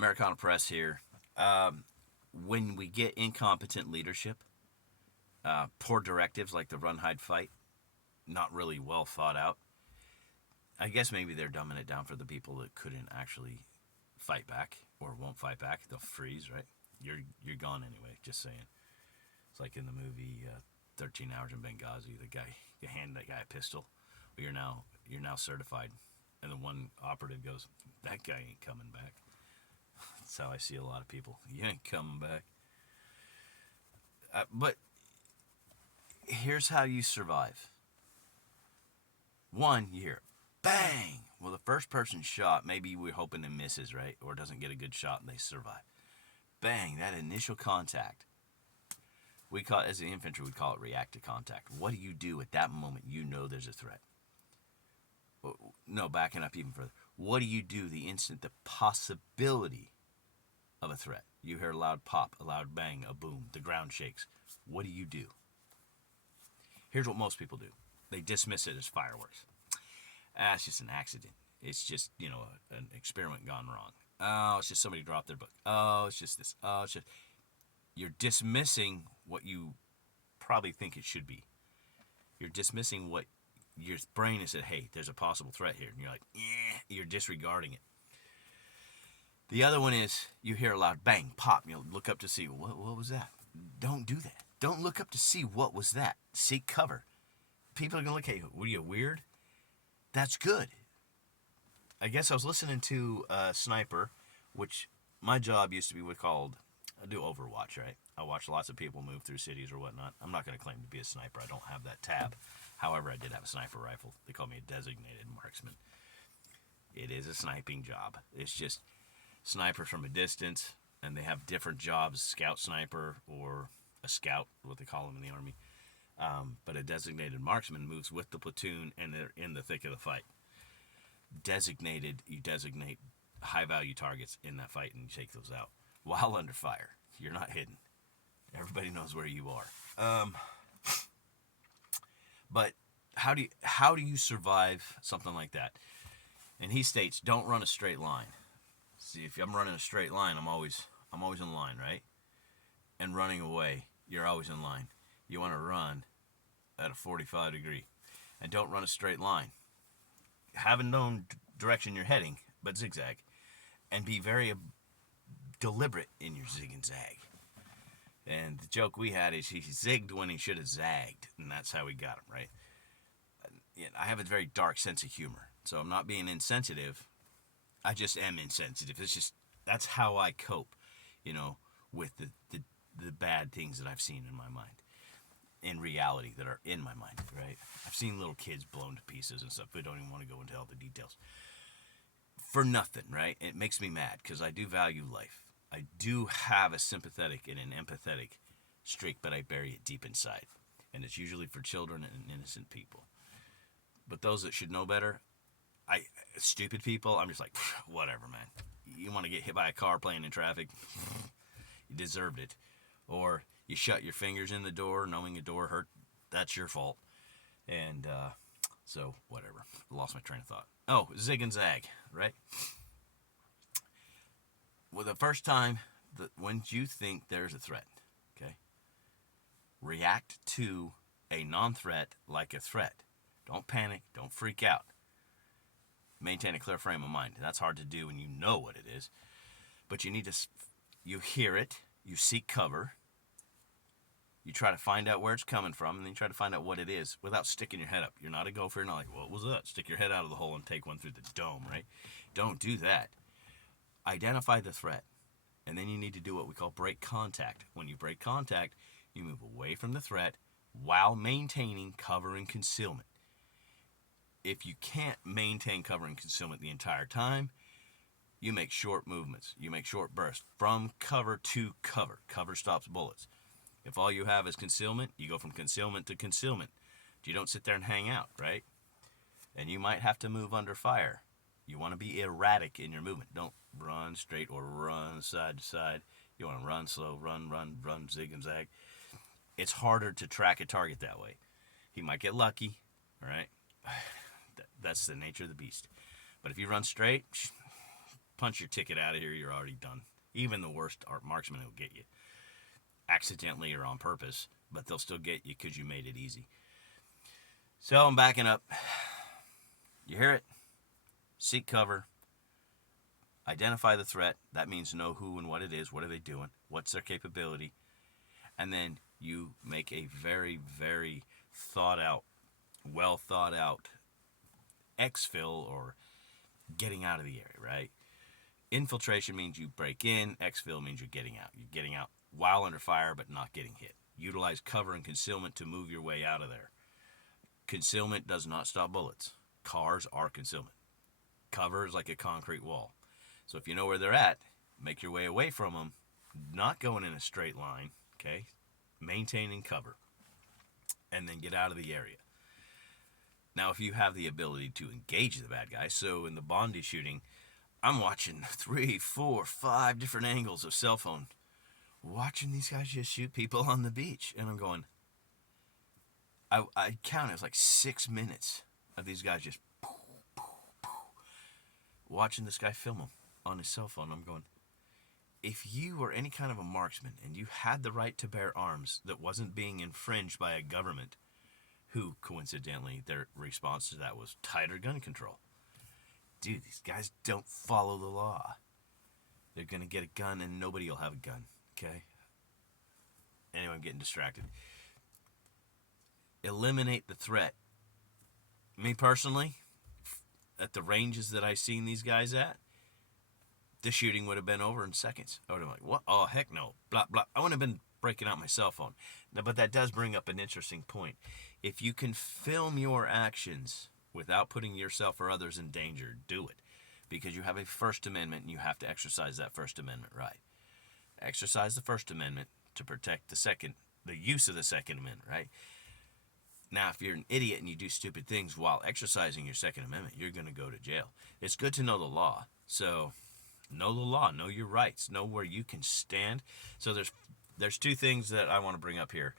Americana Press here. When we get incompetent leadership, poor directives like the run, hide, fight, not really well thought out. I guess maybe they're dumbing it down for the people that couldn't actually fight back or won't fight back. They'll freeze, right? You're gone anyway. Just saying. It's like in the movie 13 Hours in Benghazi. The guy, you hand that guy a pistol. Well, you're now certified, and the one operative goes, "That guy ain't coming back." That's how I see a lot of people. You ain't coming back. But here's how you survive. One, you hear bang. Well, the first person shot, maybe we're hoping it misses, right? Or doesn't get a good shot and they survive. Bang, that initial contact. We call it, as the infantry, we call it react to contact. What do you do at that moment you know there's a threat? No, backing up even further. What do you do the instant the possibility of a threat? You hear a loud pop, a loud bang, a boom, the ground shakes. What do you do? Here's what most people do. They dismiss it as fireworks. It's just an accident. It's just, an experiment gone wrong. Oh, it's just somebody dropped their book. Oh, it's just this. Oh, it's just... You're dismissing what you probably think it should be. You're dismissing what your brain has said, hey, there's a possible threat here. And you're like, you're disregarding it. The other one is you hear a loud bang, pop, and you'll look up to see, what was that? Don't do that. Don't look up to see what was that. Seek cover. People are going to look at you. Were you weird? That's good. I guess I was listening to a sniper, which my job used to be called, I do Overwatch, right? I watch lots of people move through cities or whatnot. I'm not going to claim to be a sniper. I don't have that tab. However, I did have a sniper rifle. They call me a designated marksman. It is a sniping job. It's just snipers from a distance, and they have different jobs, scout sniper or a scout, what they call them in the Army. But a designated marksman moves with the platoon, and they're in the thick of the fight. You designate high-value targets in that fight, and you take those out. While under fire, you're not hidden. Everybody knows where you are. But how do you survive something like that? And he states, don't run a straight line. See, if I'm running a straight line, I'm always in line, right? And running away, you're always in line. You want to run at a 45 degree, and don't run a straight line. Have a known direction you're heading, but zigzag, and be very deliberate in your zig and zag. And the joke we had is he zigged when he should have zagged, and that's how we got him, right? I have a very dark sense of humor, so I'm not being insensitive. I just am insensitive. That's how I cope, with the bad things that I've seen in my mind, in reality, that are in my mind, right? I've seen little kids blown to pieces and stuff. We don't even want to go into all the details. For nothing, right? It makes me mad because I do value life. I do have a sympathetic and an empathetic streak, but I bury it deep inside. And it's usually for children and innocent people. But those that should know better, stupid people, I'm just like, whatever, man. You want to get hit by a car playing in traffic? You deserved it. Or you shut your fingers in the door knowing a door hurt. That's your fault. And so, whatever. Lost my train of thought. Oh, zig and zag, right? Well, the first time when you think there's a threat, okay, react to a non-threat like a threat. Don't panic. Don't freak out. Maintain a clear frame of mind. That's hard to do when you know what it is. But you hear it, you seek cover, you try to find out where it's coming from, and then you try to find out what it is without sticking your head up. You're not a gopher. You're not like, what was that? Stick your head out of the hole and take one through the dome, right? Don't do that. Identify the threat, and then you need to do what we call break contact. When you break contact, you move away from the threat while maintaining cover and concealment. If you can't maintain cover and concealment the entire time, you make short movements. You make short bursts from cover to cover. Cover stops bullets. If all you have is concealment, you go from concealment to concealment. You don't sit there and hang out, right? And you might have to move under fire. You want to be erratic in your movement. Don't run straight or run side to side. You want to run slow, run, zig and zag. It's harder to track a target that way. He might get lucky, all right? That's the nature of the beast. But if you run straight, punch your ticket out of here. You're already done. Even the worst marksman will get you, accidentally or on purpose, but they'll still get you because you made it easy. So I'm backing up. You hear it? Seek cover. Identify the threat. That means know who and what it is. What are they doing? What's their capability? And then you make a very, very well thought out exfil, or getting out of the area, right? Infiltration means you break in. Exfil means you're getting out. You're getting out while under fire but not getting hit. Utilize cover and concealment to move your way out of there. Concealment does not stop bullets. Cars are concealment. Cover is like a concrete wall. So if you know where they're at, make your way away from them, not going in a straight line, okay? Maintaining cover, and then get out of the area. Now, if you have the ability to engage the bad guy, so in the Bondi shooting, I'm watching 3, 4, 5 different angles of cell phone, watching these guys just shoot people on the beach, and I'm going, I counted, it was like 6 minutes of these guys just watching this guy film them on his cell phone. I'm going, if you were any kind of a marksman and you had the right to bear arms that wasn't being infringed by a government who, coincidentally, their response to that was tighter gun control. Dude, these guys don't follow the law. They're going to get a gun and nobody will have a gun, okay? Anyway, I'm getting distracted. Eliminate the threat. Me personally, at the ranges that I've seen these guys at, the shooting would have been over in seconds. I would have been like, what? Oh, heck no. Blah, blah. I wouldn't have been breaking out my cell phone. Now, but that does bring up an interesting point. If you can film your actions without putting yourself or others in danger, do it. Because you have a First Amendment and you have to exercise that First Amendment right. Exercise the First Amendment to protect the use of the Second Amendment, right? Now, if you're an idiot and you do stupid things while exercising your Second Amendment, you're going to go to jail. It's good to know the law. So, know the law. Know your rights. Know where you can stand. So, there's 2 things that I want to bring up here.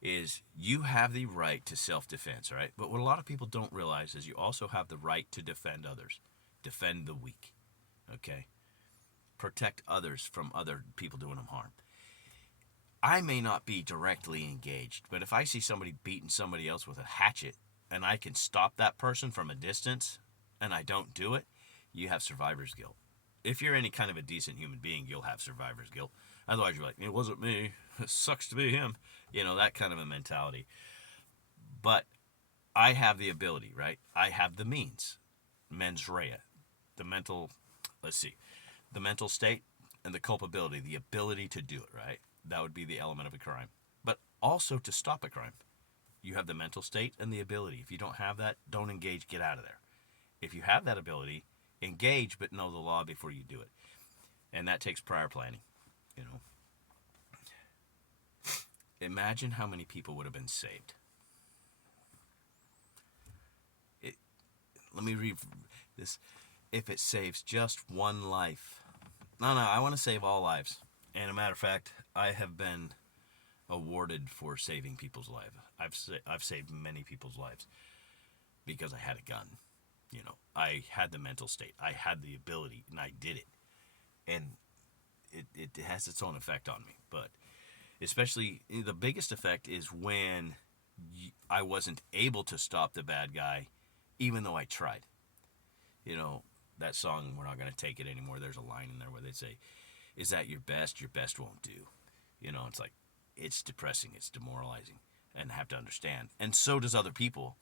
Is you have the right to self-defense, right? But what a lot of people don't realize is you also have the right to defend others. Defend the weak, okay? Protect others from other people doing them harm. I may not be directly engaged, but if I see somebody beating somebody else with a hatchet and I can stop that person from a distance and I don't do it, you have survivor's guilt. If you're any kind of a decent human being, you'll have survivor's guilt. Otherwise, you're like, it wasn't me. It sucks to be him. You know, that kind of a mentality. But I have the ability, right? I have the means. Mens rea. The mental state and the culpability, the ability to do it, right? That would be the element of a crime. But also to stop a crime. You have the mental state and the ability. If you don't have that, don't engage, get out of there. If you have that ability, engage, but know the law before you do it. And that takes prior planning, you know. Imagine how many people would have been saved. Let me read this. If it saves just one life. No, I want to save all lives. And a matter of fact, I have been awarded for saving people's lives. I've saved many people's lives because I had a gun. You know, I had the mental state. I had the ability, and I did it. And it has its own effect on me. But especially, the biggest effect is when I wasn't able to stop the bad guy, even though I tried. You know, that song, We're Not Gonna Take It Anymore, there's a line in there where they say, is that your best? Your best won't do. You know, it's like, it's depressing, it's demoralizing, and have to understand. And so does other people,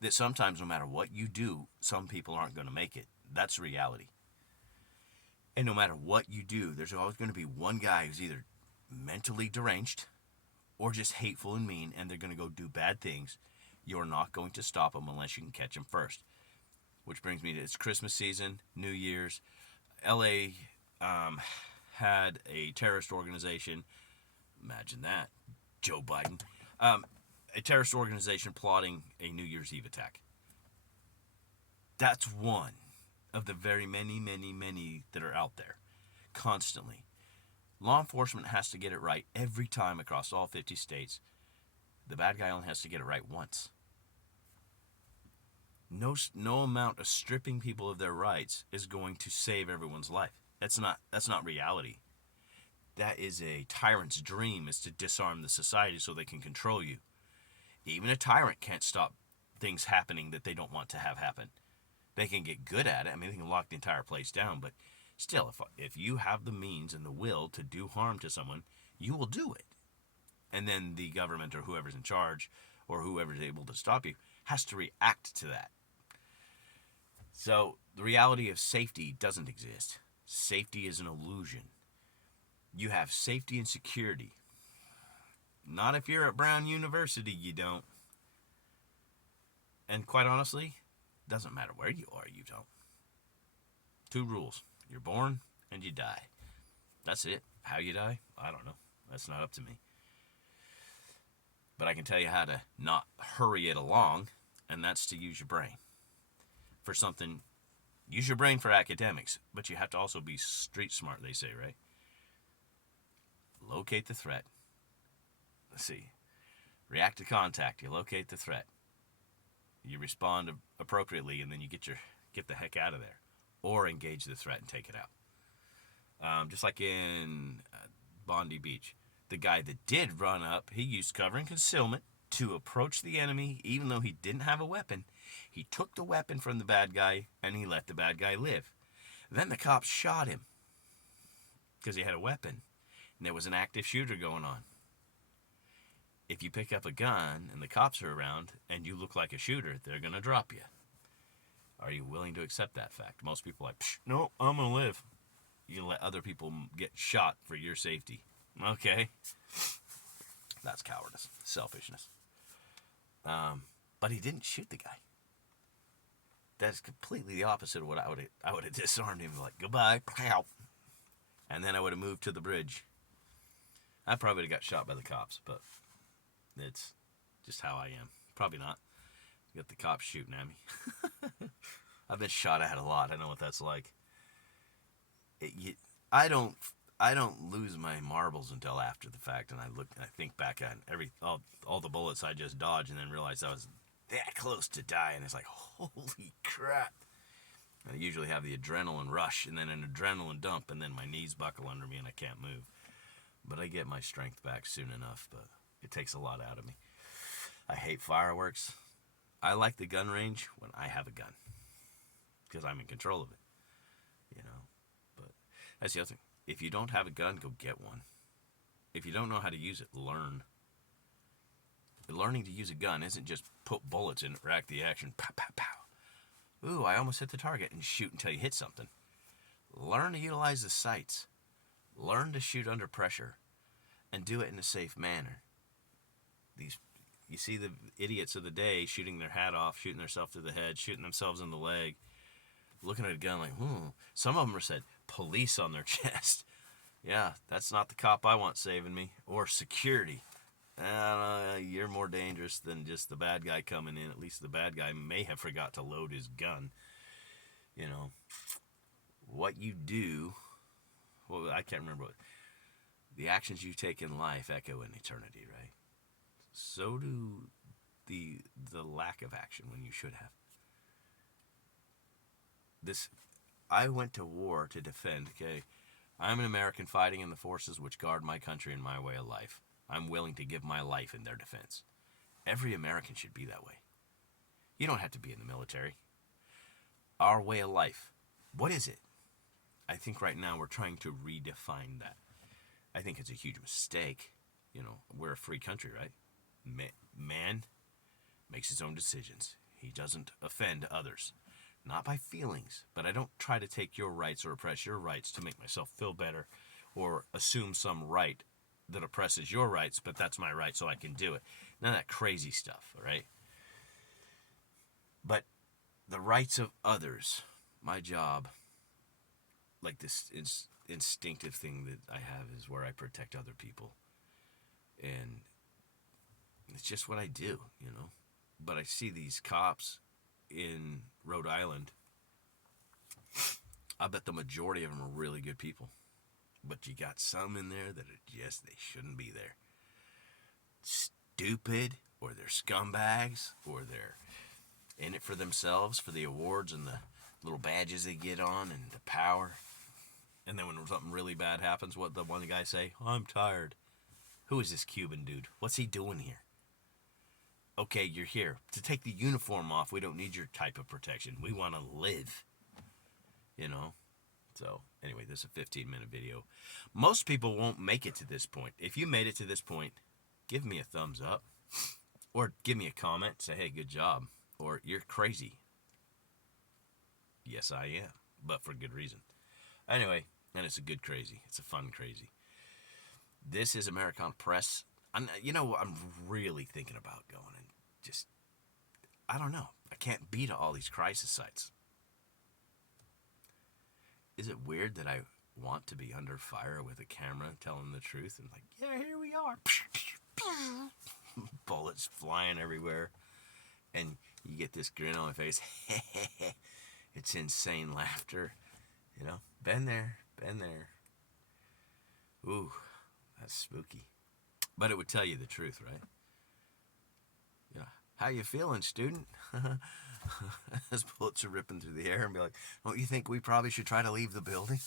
that sometimes no matter what you do, some people aren't going to make it. That's reality. And no matter what you do, there's always going to be one guy who's either mentally deranged or just hateful and mean, and they're going to go do bad things. You're not going to stop them unless you can catch them first. Which brings me to, it's Christmas season, New Year's. LA had a terrorist organization. Imagine that, Joe Biden. A terrorist organization plotting a New Year's Eve attack. That's one of the very many, many, many that are out there constantly. Law enforcement has to get it right every time across all 50 states. The bad guy only has to get it right once. No amount of stripping people of their rights is going to save everyone's life. That's not reality. That is a tyrant's dream, is to disarm the society so they can control you. Even a tyrant can't stop things happening that they don't want to have happen. They can get good at it. I mean, they can lock the entire place down, but still, if you have the means and the will to do harm to someone, you will do it. And then the government or whoever's in charge or whoever's able to stop you has to react to that. So the reality of safety doesn't exist. Safety is an illusion. You have safety and security. Not if you're at Brown University, you don't. And quite honestly, doesn't matter where you are, you don't. 2 rules. You're born and you die. That's it. How you die? I don't know. That's not up to me. But I can tell you how to not hurry it along, and that's to use your brain. For something, use your brain for academics, but you have to also be street smart, they say, right? Locate the threat. Let's see. React to contact. You locate the threat. You respond appropriately, and then you get the heck out of there. Or engage the threat and take it out. Just like in Bondi Beach. The guy that did run up, he used cover and concealment to approach the enemy, even though he didn't have a weapon. He took the weapon from the bad guy, and he let the bad guy live. Then the cops shot him because he had a weapon, and there was an active shooter going on. If you pick up a gun and the cops are around and you look like a shooter, they're going to drop you. Are you willing to accept that fact? Most people are like, no, I'm going to live. You let other people get shot for your safety. Okay. That's cowardice. Selfishness. But he didn't shoot the guy. That's completely the opposite of what I would have disarmed him, like, goodbye, pow. And then I would have moved to the bridge. I probably would have got shot by the cops, but it's just how I am. Probably not. Got the cops shooting at me. I've been shot at a lot. I know what that's like. I don't lose my marbles until after the fact, and I think back at all the bullets I just dodged, and then realized I was that close to dying. It's like, holy crap! I usually have the adrenaline rush, and then an adrenaline dump, and then my knees buckle under me, and I can't move. But I get my strength back soon enough. But it takes a lot out of me. I hate fireworks. I like the gun range when I have a gun, because I'm in control of it. But that's the other thing. If you don't have a gun, go get one. If you don't know how to use it, learn. Learning to use a gun isn't just put bullets in it, react the action, pow, pow, pow. Ooh, I almost hit the target, and shoot until you hit something. Learn to utilize the sights. Learn to shoot under pressure, and do it in a safe manner. You see the idiots of the day shooting their hat off, shooting themselves through the head, shooting themselves in the leg, looking at a gun like, Some of them are said police on their chest. Yeah, that's not the cop I want saving me. Or security. You're more dangerous than just the bad guy coming in. At least the bad guy may have forgot to load his gun. What you do, well, I can't remember the actions you take in life echo in eternity, right? So do the lack of action when you should have. I went to war to defend, okay? I'm an American fighting in the forces which guard my country and my way of life. I'm willing to give my life in their defense. Every American should be that way. You don't have to be in the military. Our way of life, what is it? I think right now we're trying to redefine that. I think it's a huge mistake. We're a free country, right? Man makes his own decisions. He doesn't offend others. Not by feelings, but I don't try to take your rights or oppress your rights to make myself feel better or assume some right that oppresses your rights, but that's my right, so I can do it. None of that crazy stuff, all right? But the rights of others, my job, like this instinctive thing that I have is where I protect other people. And it's just what I do, But I see these cops in Rhode Island. I bet the majority of them are really good people. But you got some in there that are just, they shouldn't be there. Stupid, or they're scumbags, or they're in it for themselves, for the awards and the little badges they get on and the power. And then when something really bad happens, what the one guy say? I'm tired. Who is this Cuban dude? What's he doing here? Okay, you're here. To take the uniform off, we don't need your type of protection. We want to live. You know? So, anyway, this is a 15-minute video. Most people won't make it to this point. If you made it to this point, give me a thumbs up. Or give me a comment. Say, hey, good job. Or, you're crazy. Yes, I am. But for good reason. Anyway, and it's a good crazy. It's a fun crazy. This is Americana Press. I'm really thinking about going and just, I don't know. I can't be to all these crisis sites. Is it weird that I want to be under fire with a camera telling the truth and like, yeah, here we are. Bullets flying everywhere. And you get this grin on my face. It's insane laughter. You know, been there. Ooh, that's spooky. But it would tell you the truth, right? Yeah. How you feeling, student? As bullets are ripping through the air and be like, don't you think we probably should try to leave the building?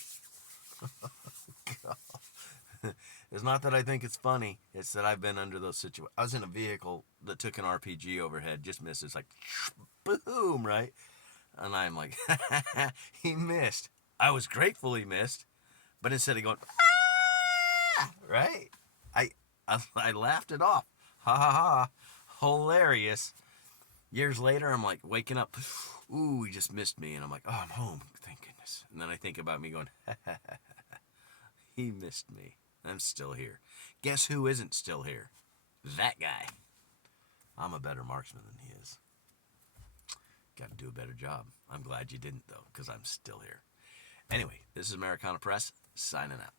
It's not that I think it's funny. It's that I've been under those situations. I was in a vehicle that took an RPG overhead, just missed. It's like, boom, right? And I'm like, he missed. I was grateful he missed. But instead of going, ah! Right? I laughed it off. Ha ha ha. Hilarious. Years later, I'm like waking up. Ooh, he just missed me. And I'm like, oh, I'm home. Thank goodness. And then I think about me going, ha ha ha ha. He missed me. I'm still here. Guess who isn't still here? That guy. I'm a better marksman than he is. Got to do a better job. I'm glad you didn't, though, because I'm still here. Anyway, this is Americana Press, signing out.